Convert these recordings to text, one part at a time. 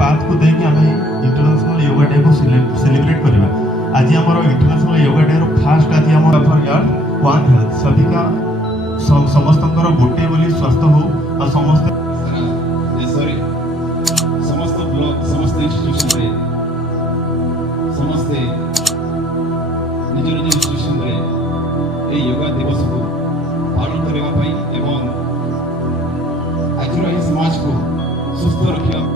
Path को देखिए आम इंटरनेशनल योगा डे को सेलिब्रेट करवा। आज आम इंटरनेशनल योगा डे फास्ट आज आम फॉर यार वन हेल्थ सभी का समस्त गोटे बोली स्वास्थ्य हो और समस्त देशरे समस्त ब्लॉक समस्त इंस्टीट्यूशन रे समस्ते निज निज इंस्टीट्यूशन रे ए योगा दिवस को पालन करबा पई एवं आज समाज को सुस्थ रखिया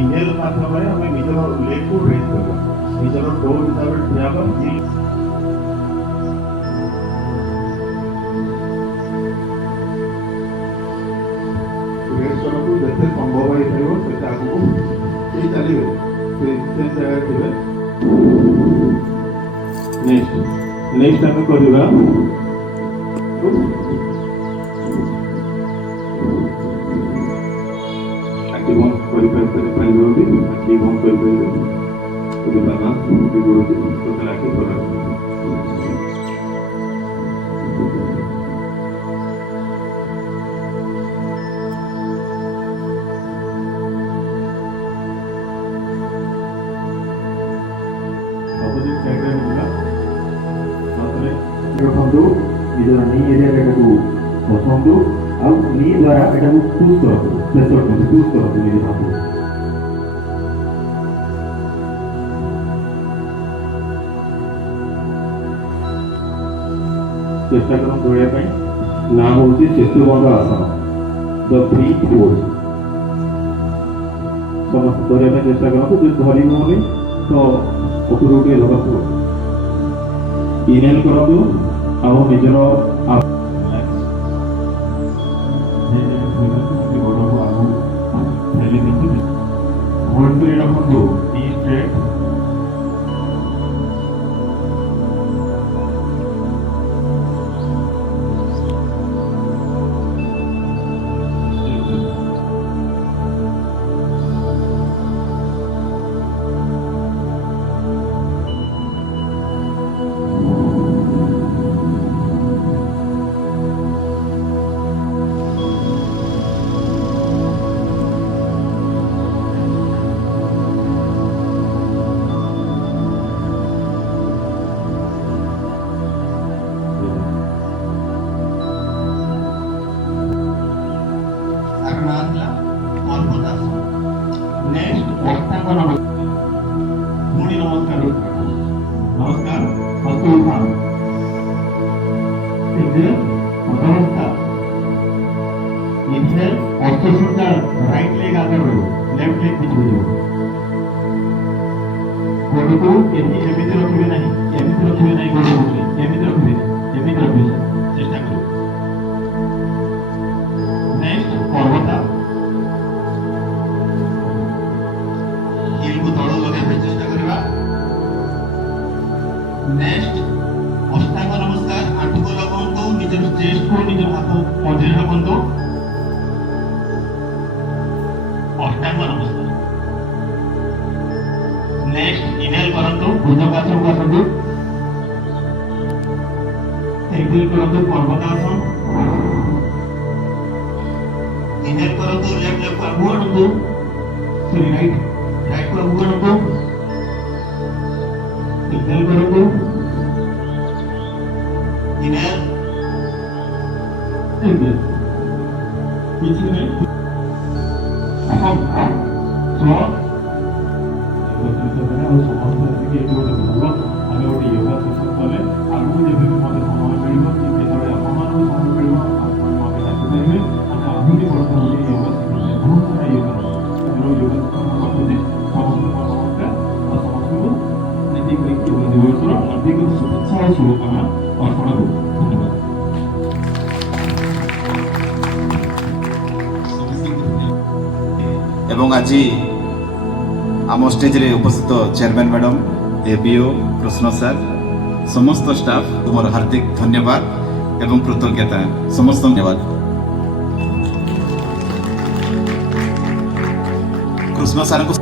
इमेल माध्यम हमें निजर लेग को रेज करवा निजर डो हिसाब से ठियाबा रेस्ट को जैसे संभव है थेबो से आगु ए चलिबे से जगह थिबे नेक्स्ट हम करबा akibon परिपालित होगी akibon परिपालित होगी बाबा गुरु जी तो कला के करा ऑपोजिट साइड में मिला मतलब रखंदो इधर नी एरिया को बसंदो ଆଉ नी द्वारा एटा को पुश करो प्रेशर को पुश करो मेरे हाथ चेष्टा करो दौड़े पे नाम होची सेतुबंध आसन द फ्री पोज समस्त दौड़े पे चेष्टा करो तो धरी होनी तो उपरू के लगतो इनहेल करो ଆଉ ନିଜର hold period of do knee straight right leg आगे बढ़ो लेफ्ट लेग पीछे बढ़ो गोड़ को एमिति रखिबे नहीं गोड़ को एमिति रखिबे चेष्टा करो नेक्स्ट पर्वता हिल को तळ लगे पे चेष्टा करबा ନେକ୍ସଟ ଅଷ୍ଟାଙ୍ଗ ନମସ୍କାର। ଆଣ୍ଠୁକୁ ଲଗାନ୍ତୁ, ନିଜର ଚେଷ୍ଟକୁ ନିଜର ହାତ ମଝିରେ ରଖନ୍ତୁ। ଅଷ୍ଟାଙ୍ଗ ନମସ୍କାର। ନେକ୍ସଟ ଇନହେଲ କରନ୍ତୁ, ଭୁଜଙ୍ଗାସନକୁ ଆସନ୍ତୁ। ଏକ୍ସହେଲ କରନ୍ତୁ, ପର୍ବତାସନ। ଇନହେଲ କରନ୍ତୁ, ଲେଫ୍ଟ ଆଗକୁ ଆଣନ୍ତୁ, ସରି ରାଇଟକୁ ଆଗକୁ ଆଣନ୍ତୁ। ଏକ୍ସହେଲ କରନ୍ତୁ, ଇନହେଲ, ଏକ୍ସହେଲ। କିଛି ନାହିଁ। ଆଉ ସମସ୍ତେ ଆସିକି ଏଠି ଗୋଟେ ଭଲ ଆମେ ଗୋଟେ ୟୋଗା ସେସନ କଲେ ଆଗକୁ ଯେବେ ବି ମୋତେ ସମୟ ମିଳିବ କି ଯେତେବେଳେ ଆପଣମାନଙ୍କୁ ସମୟ ମିଳିବ ଆପଣ ମୋତେ ଡାକିପାରିବେ। ଆମେ ଆହୁରି ବର୍ଷ ଗୋଟେ ୟୋଗା ଶିଖିଲେ ବହୁତ ସାରା ୟୋଗା ୟୋଗା ସେସନ ରଖୁଛେ। ସମସ୍ତଙ୍କୁ ନମସ୍କାର ଆଉ ସମସ୍ତଙ୍କୁ ଏତିକି ୟୋଗା ଦିବସର ହାର୍ଦ୍ଦିକ ଶୁଭେଚ୍ଛା ଆଉ ଶୁଭକାମନା ଅର୍ପଣ କରୁ। ଧନ୍ୟବାଦ। এবং আজি आम स्टेज रे उपस्थित chairman madam ABO Krishna sir समस्त स्टाफ तुम हार्दिक धन्यवाद एवं कृतज्ञता समस्त धन्यवाद। कृष्ण सर को